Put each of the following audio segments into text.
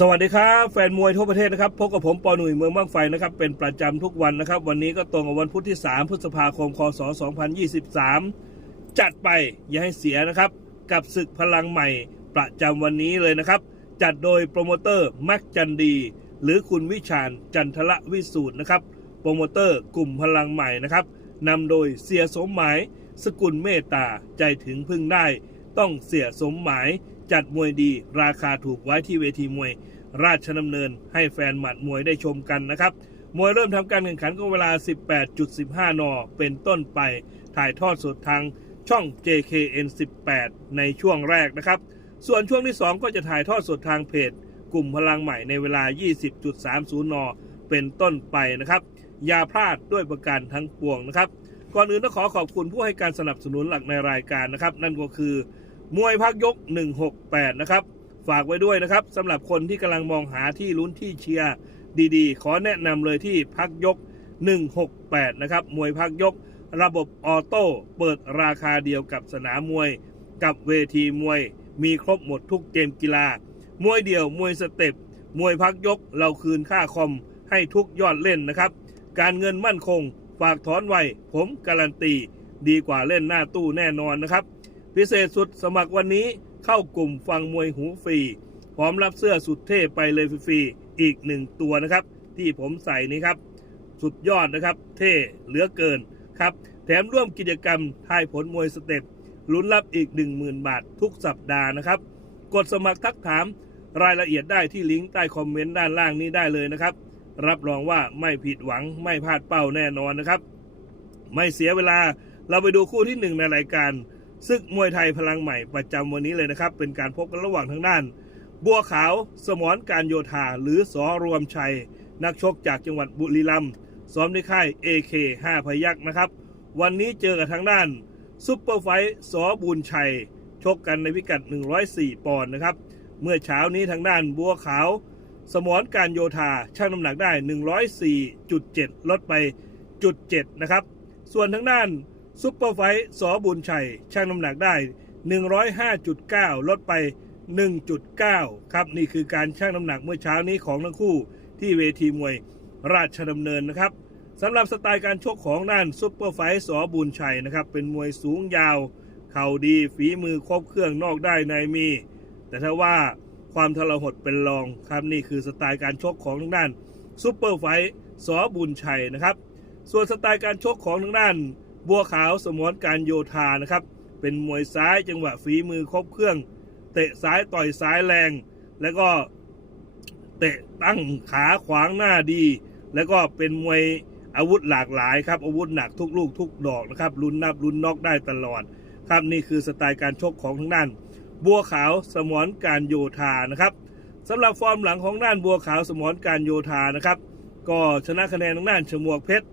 สวัสดีครับแฟนมวยทั่วประเทศนะครับพบกับผมปอหนุ่ยเมืองบ้างไฟนะครับเป็นประจำทุกวันนะครับ วันนี้ก็ตรงกับวันพุธที่ 3 พฤษภาคมคศ2023 จัดไปอย่าให้เสียนะครับ กับศึกพลังใหม่ประจำวันนี้เลยนะครับ จัดโดยโปรโมเตอร์มักจันดี หรือคุณวิชาญจันทละวิสูตรนะครับ โปรโมเตอร์กลุ่มพลังใหม่นะครับนำโดยเสียสมหมาย สกุลเมตตาใจถึงพึ่งได้ ต้องเสียสมหมาย จัดมวยดี ราคาถูกไว้ที่เวทีมวย ราชดำเนิน ให้แฟนหมัดมวยได้ชมกันนะครับ มวยเริ่มทำการแข่งขันก็เวลา 18.15 น เป็นต้นไป ถ่ายทอดสดทางช่อง JKN 18 ในช่วงแรกนะครับ ส่วนช่วงที่ 2 ก็จะถ่ายทอดสดทางเพจ กลุ่มพลังใหม่ในเวลา 20.30 น เป็นต้นไปนะครับ อย่าพลาดด้วยประการทั้งปวงนะครับ ก่อนอื่นต้องขอขอบคุณผู้ให้การสนับสนุนหลักในรายการนะครับ นั่นก็คือ มวยพักยก 168 นะครับ ฝากไว้ด้วยนะครับสำหรับคนที่กำลังมองหาที่ลุ้นที่เชียร์ดีๆ ขอแนะนำเลยที่พักยก 168 นะครับ มวยพักยก ระบบออโต้เปิดราคาเดียวกับสนามมวย กับเวทีมวย มีครบหมดทุกเกมกีฬา มวยเดี่ยว มวยสเต็ป มวยพักยก เราคืนค่าคอมให้ทุกยอดเล่นนะครับ การเงินมั่นคง ฝากถอนไวผมการันตี ดีกว่าเล่นหน้าตู้แน่นอนนะครับ พิเศษสุดสมัครวันนี้เข้ากลุ่มฟังมวยหูฟรีพร้อมรับเสื้อสุดเท่ไปเลยฟรีๆอีกหนึ่งตัวนะครับ ที่ผมใส่นี้ครับ สุดยอดนะครับ เท่เหลือเกินครับ แถมร่วมกิจกรรมทายผลมวยสเต็ปลุ้นรับอีก 10,000 บาททุกสัปดาห์นะครับ กดสมัครทักถามรายละเอียดได้ที่ลิงก์ใต้คอมเมนต์ด้านล่างนี้ได้เลยนะครับ รับรองว่าไม่ผิดหวังไม่พลาดเป้าแน่นอนนะครับ ไม่เสียเวลาเราไปดูคู่ที่หนึ่งในรายการ ศึกมวยไทยพลังใหม่ประจำวันนี้เลยนะครับ เป็นการพบกันระหว่างทางด้าน บัวขาวสมรการโยธาหรือสอรวมชัย นักชกจากจังหวัดบุรีรัมย์ซ้อมในค่าย AK 5พยักนะครับ วันนี้เจอกับทางด้านซุปเปอร์ไฟท์สอบุญชัย ชกกันในพิกัด 104 ปอนด์นะครับ เมื่อเช้านี้ทางด้านบัวขาว สมรการโยธาชั่งน้ำหนักได้ 104.7 ลดไปจุด7นะครับ ส่วนทางด้าน ซุปเปอร์ไฟท์สอบุญชัยชั่งน้ำหนักได้ 105.9 ลดไป 1.9 ครับ นี่คือการชั่งน้ำหนักเมื่อเช้านี้ของทั้งคู่ที่เวทีมวยราชดำเนินนะครับสำหรับสไตล์การชกของด้านซุปเปอร์ไฟท์สอบุญชัยนะครับ เป็นมวยสูงยาว เข่าดีฝีมือครบเครื่องนอกได้ในมี แต่ถ้าว่าความทรหดเป็นรองครับนี่คือสไตล์การชกของทางด้านซุปเปอร์ไฟท์สอบุญชัยนะครับ ส่วนสไตล์การชกของทางด้าน บัวขาวสมรการโยธานะครับ เป็นมวยซ้ายจังหวะฝีมือครบเครื่อง เตะซ้ายต่อยซ้ายแรง แล้วก็เตะตั้งขาขวางหน้าดี แล้วก็เป็นมวยอาวุธหลากหลายครับอาวุธหนักทุกลูกทุกดอกนะครับลุ้นนับลุ้นน็อกได้ตลอด ครับนี่คือสไตล์การชกของทางด้าน บัวขาวสมรการโยธานะครับสำหรับฟอร์มหลังของด้านบัวขาวสมรการโยธานะครับ ก็ชนะคะแนนทางด้านฉมวกเพชร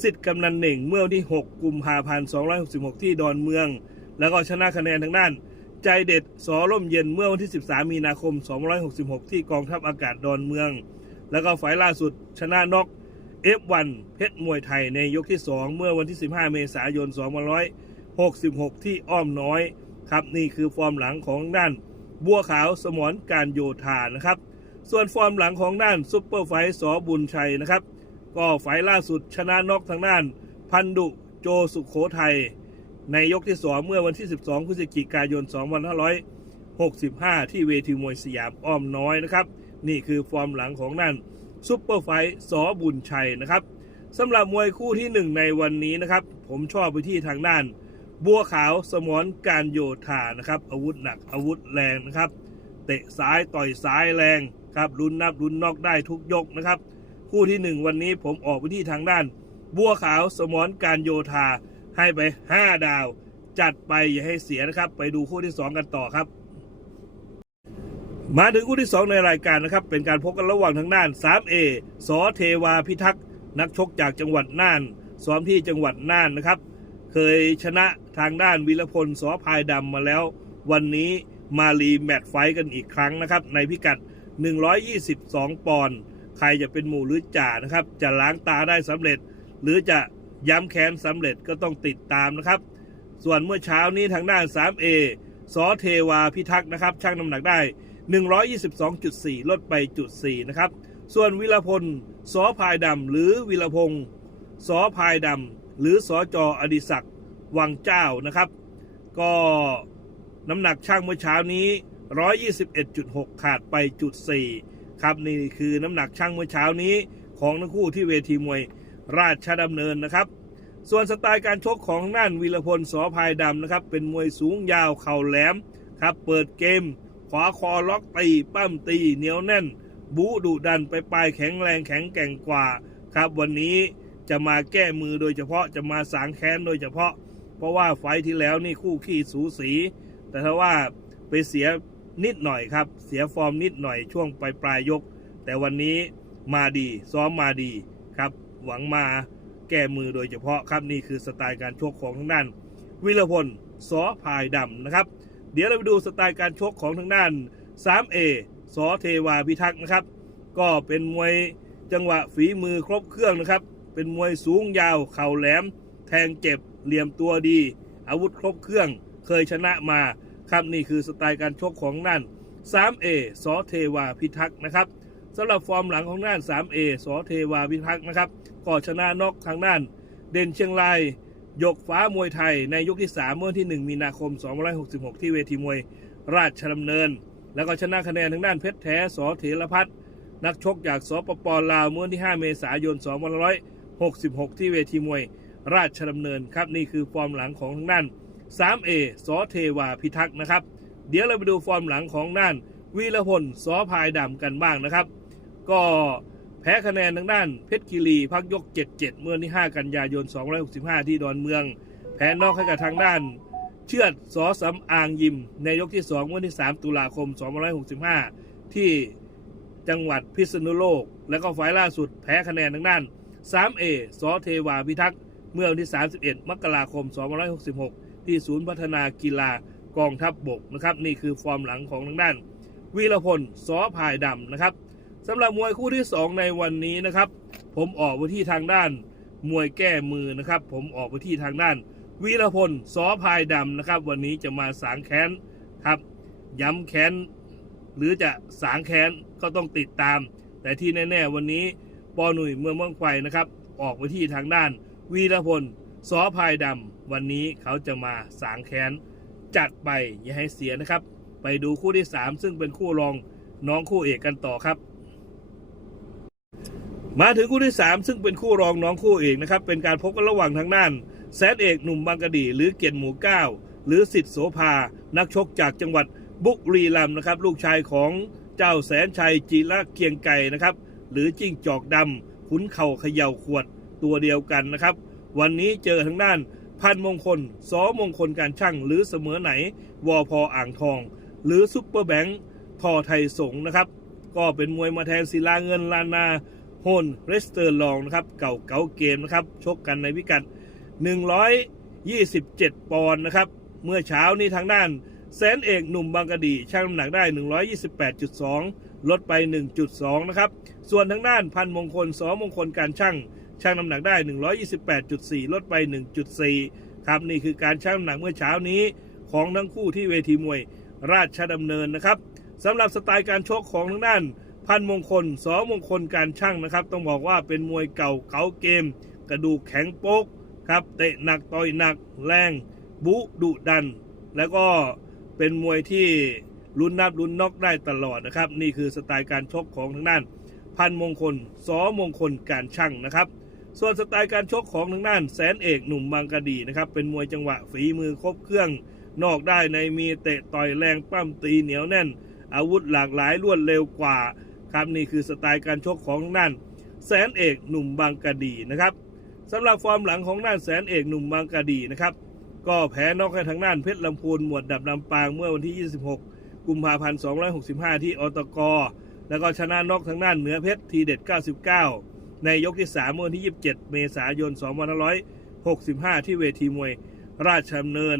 สิทธิ์กำนันเหน่งเมื่อวันที่ 6 กุมภาพันธ์266 ที่ดอนเมือง แล้วก็ชนะคะแนนทางด้าน ใจเด็ดสอร่มเย็นเมื่อวันที่ 13 มีนาคม266 ที่กองทัพอากาศดอนเมือง แล้วก็ไฟล์ล่าสุดชนะน็อก F1 เพชรมวยไทยในยกที่ 2 เมื่อวันที่ 15 เมษายน 2566 ที่อ้อมน้อยครับนี่คือฟอร์มหลังของด้านบัวขาวสมรการโยธานะครับ ส่วนฟอร์มหลังของด้านซุปเปอร์ไฟท์สอบุญชัยนะครับ ก็ไฟล่าสุดชนะนอกทางด้าน พันดุโจสุขโขทัยในยกที่2เมื่อวันที่ 12พฤศจิกายน 2565 ที่เวทีมวยสยามอ้อมน้อยนะครับ นี่คือฟอร์มหลังของนั่นซุปเปอร์ไฟท์สอบุญชัยนะครับสำหรับมวยคู่ที่ 1 ในวันนี้นะครับ ผมชอบไปที่ทางด้าน บัวขาวสมรการโยธานะครับ อาวุธหนักอาวุธแรงนะครับ เตะซ้ายต่อยซ้ายแรงครับลุ้นนับลุ้นนอกได้ทุกยกนะครับ คู่ที่หนึ่งวันนี้ผมออกไปที่ทางด้าน บัวขาวสมรการโยธาให้ไป 5 ดาว จัดไปอย่าให้เสียนะครับ ไปดูคู่ที่ 2 กันต่อครับ มาถึงคู่ที่ 2 ในรายการนะครับ เป็นการพบกันระหว่างทางด้าน 3A สอเทวาพิทักษ์นักชกจากจังหวัดน่านซ้อมที่จังหวัดน่านนะครับ เคยชนะทางด้านวิรพลสอพายดำมาแล้ว วันนี้มารีแมตช์ไฟท์กันอีกครั้งนะครับ ในพิกัด 122 ปอนด์ ใครจะเป็นหมู่หรือจ่านะครับ จะล้างตาได้สำเร็จ หรือจะย้ำแค้นสำเร็จก็ต้องติดตามนะครับ ส่วนเมื่อเช้านี้ทางด้าน 3A สอเทวาพิทักษ์นะครับช่างน้ำหนักได้ 122.4 ลดไปจุด4นะครับ ส่วนวิรพลสอพายดำหรือวิรพงศ์สอพายดำหรือสอจออดิศักดิ์วังเจ้านะครับ ก็น้ำหนักช่างเมื่อเช้านี้ 121.6 ขาดไปจุด4 ครับนี่คือน้ำหนักช่างเมื่อเช้านี้ของทั้งคู่ที่เวทีมวยราชดำเนินนะครับ ส่วนสไตล์การชกของนั่นวีรพลสอพายดำนะครับ เป็นมวยสูงยาวเข่าแหลมครับเปิดเกม ขวาคอล็อกตีปั้มตีเหนียวแน่น บูดุดันไปปลายแข็งแรงแข็งแกร่งกว่าครับ วันนี้จะมาแก้มือโดยเฉพาะจะมาสางแค้นโดยเฉพาะ เพราะว่าไฟที่แล้วนี่คู่ขี้สูสี แต่ถ้าว่าไปเสีย นิดหน่อยครับ เสียฟอร์มนิดหน่อยช่วงปลายปลายยก แต่วันนี้มาดีซ้อมมาดีครับ หวังมาแก้มือโดยเฉพาะครับนี่คือสไตล์การชกของทางด้าน วิรพลสอพายดำนะครับ เดี๋ยวเราไปดูสไตล์การชกของทางด้าน 3A สอเทวาพิทักษ์นะครับ ก็เป็นมวยจังหวะฝีมือครบเครื่องนะครับ เป็นมวยสูงยาวเข่าแหลม แทงเจ็บเหลี่ยมตัวดี อาวุธครบเครื่องเคยชนะมา ครับนี่คือสไตล์การชกของนั่น 3A สอเทวาพิทักษ์นะครับสำหรับฟอร์มหลังของน่าน 3A สอเทวาพิทักษ์นะครับก็ชนะนอกทางด้าน เด่นเชียงรายยกฟ้ามวยไทยในยกที่ 3 เมื่อวันที่ 1 มีนาคม 2566 ที่เวทีมวยราชดำเนิน แล้วก็ชนะคะแนนทางด้านเพชรแท้สอเถรพัฒนนักชกจากสปปลาวเมื่อวันที่ 5 เมษายน 2566 ที่เวทีมวยราชดำเนินครับนี่คือฟอร์มหลังของทางด้าน 3A สอเทวาพิทักษ์นะครับ เดี๋ยวเราไปดูฟอร์มหลังของด้านวีรพลสอพายดำกันบ้างนะครับ ก็แพ้คะแนนทางด้านเพชรคีรีพักยก 77 เมื่อวันที่ 5 กันยายน 265 ที่ดอนเมือง แพ้นอกให้กับทางด้าน เชือดสอสำอางยิม ในยกที่ 2 เมื่อวันที่ 3 ตุลาคม 265 ที่จังหวัดพิษณุโลก แล้วก็ไฟล์ล่าสุดแพ้คะแนนทางด้าน 3A สอเทวาพิทักษ์เมื่อวันที่ 31 มกราคม 266 ที่ศูนย์พัฒนากีฬากองทัพบบกนะครับ นี่คือฟอร์มหลังของทางด้าน วีรพลสอพายดำนะครับสำหรับมวยคู่ที่ 2 ในวันนี้นะครับ ผมออกไปที่ทางด้านมวยแก้มือนะครับ ผมออกไปที่ทางด้าน วีรพลสอพายดำนะครับ วันนี้จะมาสางแค้นครับ ย้ำแค้นหรือจะสางแค้นก็ต้องติดตาม แต่ที่แน่ ๆ วันนี้ปอหนุ่ยเมืองเมืองไฟนะครับ ออกไปที่ทางด้าน วีรพล สอพายดำวันนี้เขาจะมาสางแค้นจัดไปอย่าให้เสียนะครับ ไปดูคู่ที่ 3 ซึ่งเป็นคู่รองน้องคู่เอกกันต่อครับ มาถึงคู่ที่ 3 ซึ่งเป็นคู่รองน้องคู่เอกนะครับ เป็นการพบกันระหว่างทางด้านแซดเอกหนุ่มบางกะดีหรือเกียรติหมูเก้าหรือสิทธิโสภา นักชกจากจังหวัดบุรีรัมย์นะครับ ลูกชายของเจ้าแสนชัยจีระเกียงไก่นะครับ หรือจิ้งจอกดำขุนเข่าเขย่าขวดตัวเดียวกันนะครับ วันนี้เจอทางด้านพันมงคลสอมงคลการช่างหรือเสมอไหนวอพออ่างทอง หรือซุปเปอร์แบงค์ทอไทยสงนะครับ ก็เป็นมวยมาแทนศิลาเงินลานาโฮนเรสเตอร์ลองนะครับ เก่าเก่าเกมนะครับ ชกกันในพิกัด 127 ปอนด์นะครับ เมื่อเช้านี้ทางด้านแสนเอกหนุ่มบางกะดีช่างน้ำหนักได้ 128.2 ลดไป 1.2 นะครับ ส่วนทางด้านพันมงคลสอมงคลการช่าง ช่างน้ำหนักได้ 128.4 ลดไป 1.4 ครับนี่คือการช่างน้ำหนักเมื่อเช้านี้ ของทั้งคู่ที่เวทีมวยราชดำเนินนะครับสำหรับสไตล์การชกของทางด้าน พันมงคลสอมงคลการช่างนะครับ ต้องบอกว่าเป็นมวยเก่าเก่าเกม กระดูกแข็งโป๊กครับเตะหนักต่อยหนักแรง บุดุดัน แล้วก็เป็นมวยที่ลุ้นนับลุ้นน็อกได้ตลอดนะครับ นี่คือสไตล์การชกของทางด้าน พันมงคลสอมงคลการช่างนะครับ ส่วนสไตล์การชกของทางด้านแสนเอกหนุ่มบางกะดีนะครับเป็นมวยจังหวะฝีมือครบเครื่อง นอกได้ในมีเตะต่อยแรงปั้มตีเหนียวแน่น อาวุธหลากหลายรวดเร็วกว่าครับนี่คือสไตล์การชกของทางด้านแสนเอกหนุ่มบางกะดีนะครับสำหรับฟอร์มหลังของด้านแสนเอกหนุ่มบางกะดีนะครับก็แพ้นอกให้ทางด้านเพชรลำพูนหมวดดับลำปางเมื่อวันที่ 26 กุมภาพันธ์265 ที่อตก แล้วก็ชนะนอกทางด้านเหนือเพชรทีเด็ด 99 ในยกที่3เมื่อวันที่ 27 เมษายน 2565 ที่เวทีมวยราชดำเนิน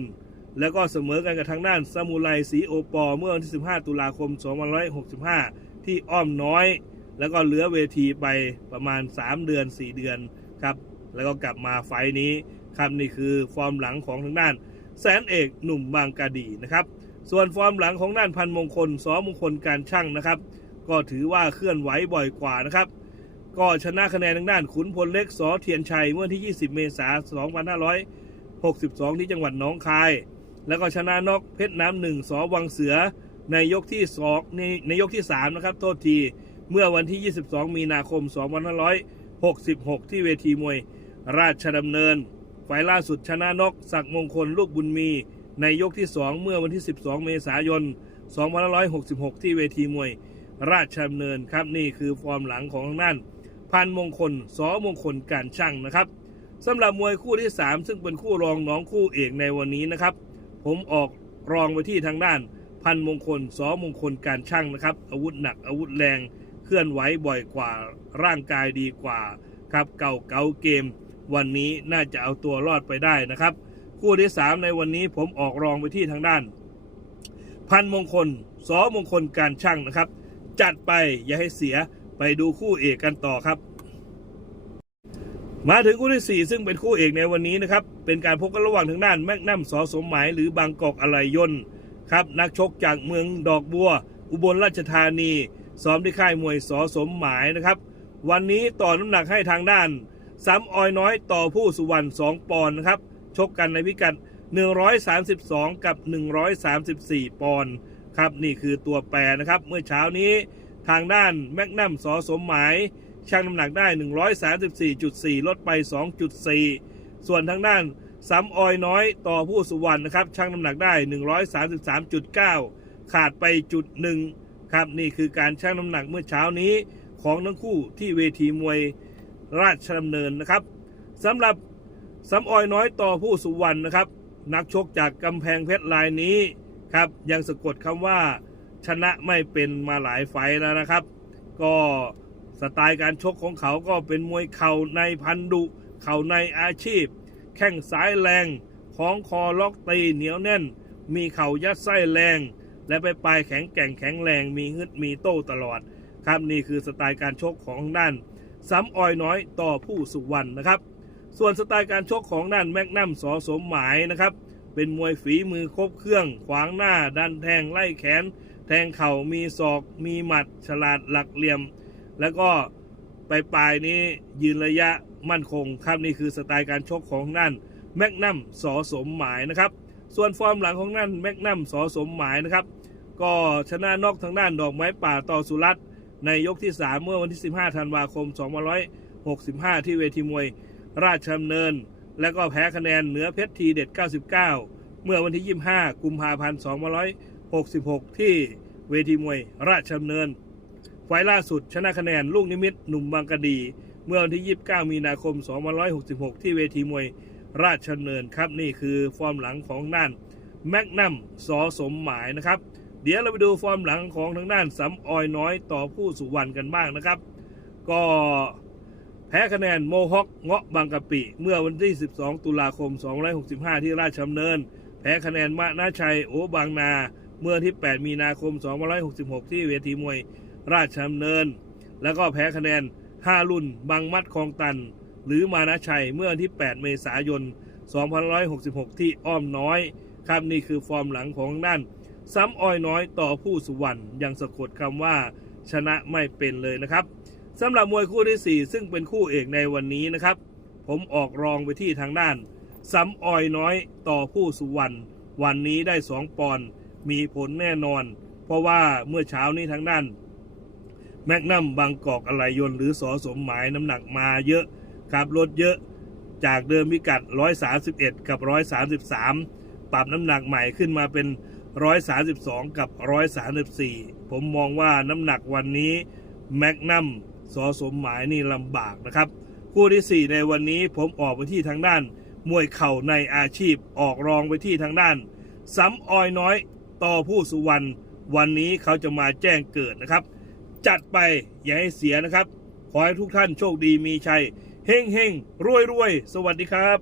แล้วก็เสมอกันกับทางด้านซามูไรสีโอปอ เมื่อวันที่ 15 ตุลาคม 2565 ที่อ้อมน้อย แล้วก็เหลือเวทีไปประมาณ 3 เดือน 4 เดือนครับ แล้วก็กลับมาไฟล์นี้ครับนี่คือฟอร์มหลังของทางด้าน แสนเอกหนุ่มบางกะดีนะครับ ส่วนฟอร์มหลังของด้านพันมงคลสอมงคลการช่างนะครับ ก็ถือว่าเคลื่อนไหวบ่อยกว่านะครับ ก็ชนะคะแนนทางด้านขุนพลเล็กสอเทียนชัยเมื่อที่ 20 เมษายน 2562 ที่จังหวัดหนองคาย แล้วก็ชนะนอกเพชรน้ำหนึ่งสอวังเสือในยกที่สองในในยกที่ 3 นะครับ โทษที เมื่อวันที่ 22 มีนาคม 2566 ที่เวทีมวยราชดำเนินไฟล์ล่าสุดชนะนกศักมงคลลูกบุญมี ในยกที่ 2 เมื่อวันที่ 12 เมษายน 2566 ที่เวทีมวยราชดำเนินครับนี่คือฟอร์มหลังของทางด้าน พันมงคลสอมงคลการช่างนะครับสำหรับมวยคู่ที่ 3 ซึ่งเป็นคู่รองน้องคู่เอกในวันนี้นะครับ ผมออกรองไปที่ทางด้าน พันมงคลสอมงคลการช่างนะครับ อาวุธหนักอาวุธแรงเคลื่อนไหวบ่อยกว่าร่างกายดีกว่าครับเก่าเก่าเกม วันนี้น่าจะเอาตัวรอดไปได้นะครับ คู่ที่ 3 ในวันนี้ผมออกรองไปที่ทางด้าน พันมงคลสอมงคลการช่างนะครับ จัดไปอย่าให้เสีย ไปดูคู่เอกกันต่อครับ มาถึงคู่ที่4ซึ่งเป็นคู่เอกในวันนี้นะครับ เป็นการพบกันระหว่างทางด้านแมกนัมสอสมหมายหรือบางกอกอะไหลยนต์ครับนักชกจากเมืองดอกบัว อุบลราชธานีซ้อมที่ค่ายมวยสอสมหมายนะครับ วันนี้ต่อน้ำหนักให้ทางด้านซ้ำออยน้อยต่อผู้สุวรรณ2ปอนด์นะครับ ชกกันในพิกัด 132 กับ 134 ปอนด์ครับ นี่คือตัวแปรนะครับ เมื่อเช้านี้ ทางด้านแมกนัมสอสมหมายชั่งน้ำหนักได้ 134.4 ลดไป 2.4 ส่วนทางด้านซ้ำออยน้อยต่อผู้สุวรรณนะครับชั่งน้ำหนักได้ 133.9 ขาดไปจุดหนึ่งครับนี่คือการชั่งน้ำหนักเมื่อเช้านี้ของทั้งคู่ที่เวทีมวยราชดำเนินนะครับสำหรับซ้ำออยน้อยต่อผู้สุวรรณนะครับ นักชกจากกำแพงเพชรรายนี้ครับยังสะกดคำว่า ชนะไม่เป็นมาหลายไฟแล้วนะครับ ก็สไตล์การชกของเขาก็เป็นมวยเข่าในพันดุเข่าในอาชีพ แข้งซ้ายแรงของคอล็อกตีเหนียวแน่น มีเข่ายัดไส้แรง และไปปลายแข็งแกร่งแข็งแรงมีฮึดมีโต้ตลอด ครับนี่คือสไตล์การชกของด้านซ้ำออยน้อยต่อผู้สุวรรณนะครับ ส่วนสไตล์การชกของด้านแมกนัมสอสมหมายนะครับ เป็นมวยฝีมือครบเครื่องขวางหน้าดันแทงไล่แขน แทงเข่ามีศอกมีหมัดฉลาดหลักเหลี่ยม แล้วก็ไปปลายนี้ยืนระยะมั่นคงครับนี่คือสไตล์การชกของด้านแมกนัมสอสมหมายนะครับ ส่วนฟอร์มหลังของด้านแมกนัมสอสมหมายนะครับ ก็ชนะนอกทางด้านดอกไม้ป่าต่อสุรัตน์ในยกที่ 3 เมื่อวันที่ 15 ธันวาคม 2565 ที่เวทีมวยราชดำเนิน และก็แพ้คะแนนเหนือเพชรทีเด็ด 99 เมื่อวันที่ 25 กุมภาพันธ์ 66 ที่เวทีมวยราชดำเนิน ไฟล์ล่าสุดชนะคะแนนลูกนิมิตหนุ่มบางกะดี เมื่อวันที่ 29 มีนาคม 2566 ที่เวทีมวยราชดำเนินครับนี่คือฟอร์มหลังของด้านแมกนัมสอสมหมายนะครับ เดี๋ยวเราไปดูฟอร์มหลังของทางด้านสำออยน้อยต่อผู้สุวรรณกันบ้างนะครับ ก็แพ้คะแนนโมฮอคเงาะบางกะปิ เมื่อวันที่ 12 ตุลาคม 2565 ที่ราชดำเนิน แพ้คะแนนมานาชัยโอบางนา เมื่อที่ 8 มีนาคม 2566 ที่เวทีมวยราชดำเนิน แล้วก็แพ้คะแนน 5 รุ่นบางมัดคลองตัน หรือมานาชัยเมื่อที่ 8 เมษายน 2566 ที่อ้อมน้อย ครับนี่คือฟอร์มหลังของด้าน ซ้ำอ้อยน้อยต่อผู้สุวรรณยังสะกดคำว่าชนะไม่เป็นเลยนะครับสำหรับมวยคู่ที่ 4 ซึ่งเป็นคู่เอกในวันนี้นะครับ ผมออกรองไปที่ทางด้านซ้ำอ้อยน้อยต่อผู้สุวรรณวันนี้ได้ 2 ปอนด์ มีผลแน่นอน เพราะว่าเมื่อเช้านี้ทางด้านแมกนัมบางกอกอะไหลยนต์หรือสอสมหมายน้ำหนักมาเยอะครับลดเยอะจากเดิมพิกัด 131 กับ 133 ปรับน้ำหนักใหม่ขึ้นมาเป็น 132 กับ 134 ผมมองว่าน้ำหนักวันนี้แมกนัมสอสมหมายนี่ลำบากนะครับ คู่ที่ 4 ในวันนี้ผมออกไปที่ทางด้าน มวยเข่าในอาชีพออกรองไปที่ทางด้านซ้ำออยน้อย ต่อผู้สุวรรณวันนี้เขาจะมาแจ้งเกิดนะครับ จัดไปอย่าให้เสียนะครับ ขอให้ทุกท่านโชคดีมีชัยเฮงเฮงรวยรวยสวัสดีครับ